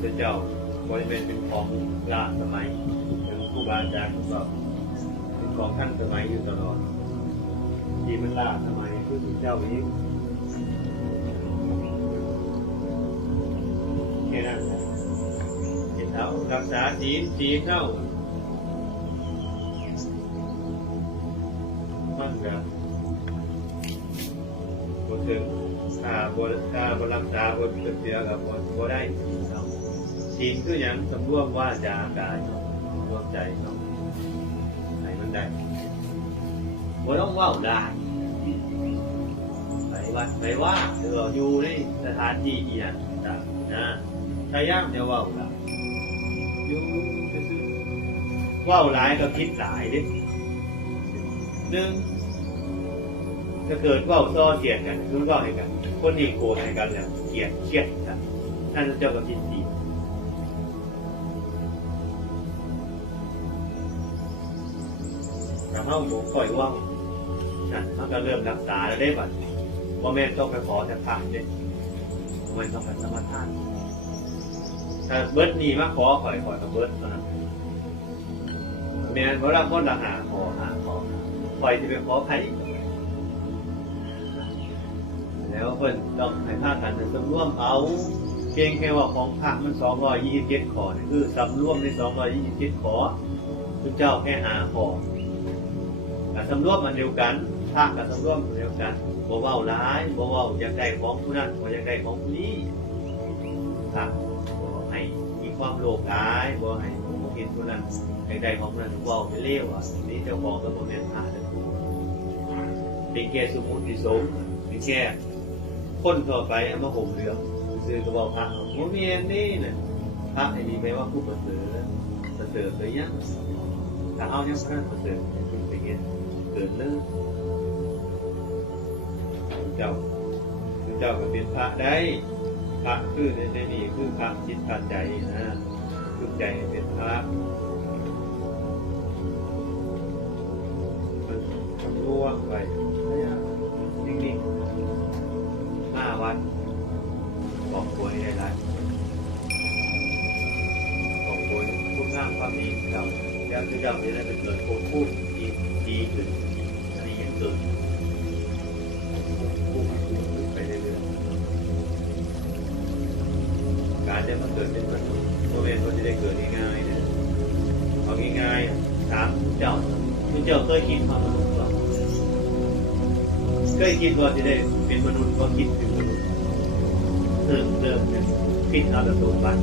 ทธเจ้าบริเวณเป็นของลาสมัยเป็นครูบาอาจารย์ของเราเป็นของท่านสมัยอยู่ตลอด ที่มันลาสมัยคือพระเจ้าอีกแค่นั้นแหละเห็นแล้วรักษาศีลศีลเท่ามันก็บ่ถึงถ้าบ่ถ้าบ่รักษาบ่เสียกับบ่บ่ได้ศีลเท่า ศีลคือหยังสำรวมว่าจากายเนาะสำรวมใจเนาะให้มันได้บ่ต้องว้าได้ไปวัดไปว่าหรือว่าอยู่ในสถานที่อีหยังต่างนะพยายามอย่าเว้าได้อยู่ซื่อๆเว้าหลายก็คิดหลายด้หนึ่งถ้าเกิดว่าซ้อเสียดกันคือว่าให้กัน คนนี้โกรธให้กันแล้วเกลียดเครียดกันนั่นเจ้าก็คิด ดีแต่เฮาหมูคอยว่างนั่นมันก็เริ่มรักษาแล้วได้บัดว่าแม่ต้องไปขอแต่พระเด้มันต้องไปสมาทานถ้าเบิร์ดนี่มาขอขอยขอยกับเบิร์ดมาแม่นเพราะเราคนละหาขอหาขอข่อยที่ไปขอไผแล้วเพิ่นต้องให้ภาคกันสำรวมเอาเพียงแค่ว่าของพระมันสองร้อยยี่สิบเจ็ดขอนี่คือสำรวมในสองร้อยยี่สิบเจ็ดขอพระเจ้าแค่หาขอ สำรวมมันเดียวกันพระกับสำรวมมันเดียวกันบ่เว้าร้ายบ่เว้าอยากได้ของผู้นั้นบ่อยากได้ของผู้นี้พระบ่ให้มีความโลภร้ายบ่ให้เห็นผู้นั้นอยากได้ของผู้นั้นเว้าไปเลี้ยวอะนี่เจ้าของก็บ่แม่นพระเด้อเป็นแค่สมมุติสมเป็นแค่คนทั่วไปเอามาห่มเหลืองซื้อกระบอกพระผมมีอันนี้นะพระไอ้นี่แปลว่าผู้ประเสริฐประเสริฐเลยยังถ้าเอายังพระประเสริฐเป็นไปเห็น เกิดเลิกเจ้าคือเจ้าก็เป็นพระได้ พระคือในในนี่คือพระจิตพระใจนะคือใจเป็นพระมันร่วงไปนิ่งๆหน้าวัดบอกตัวให้ได้ไรบอกตัวยพูดงามความดีของเราแล้วคือเราจะได้เป็นเกิดโคพูดดี ดีขึ้นอันนี้ยังเกิดพูดพูดไปเรื่อยๆการจะมาเกิดเป็นมนุษย์โมเมนต์มันจะได้เกิดง่ายๆเนี่ยเอาง่ายๆถามเจ้าคุณเจ้าเคยคิดความมนุษย์หรอเคยคิดว่าจะได้เป็นมนุษย์ก็คิดถึงมนุษย์เริ่มเริ่มเนี่ยคิดเอาแต่ตัวบัต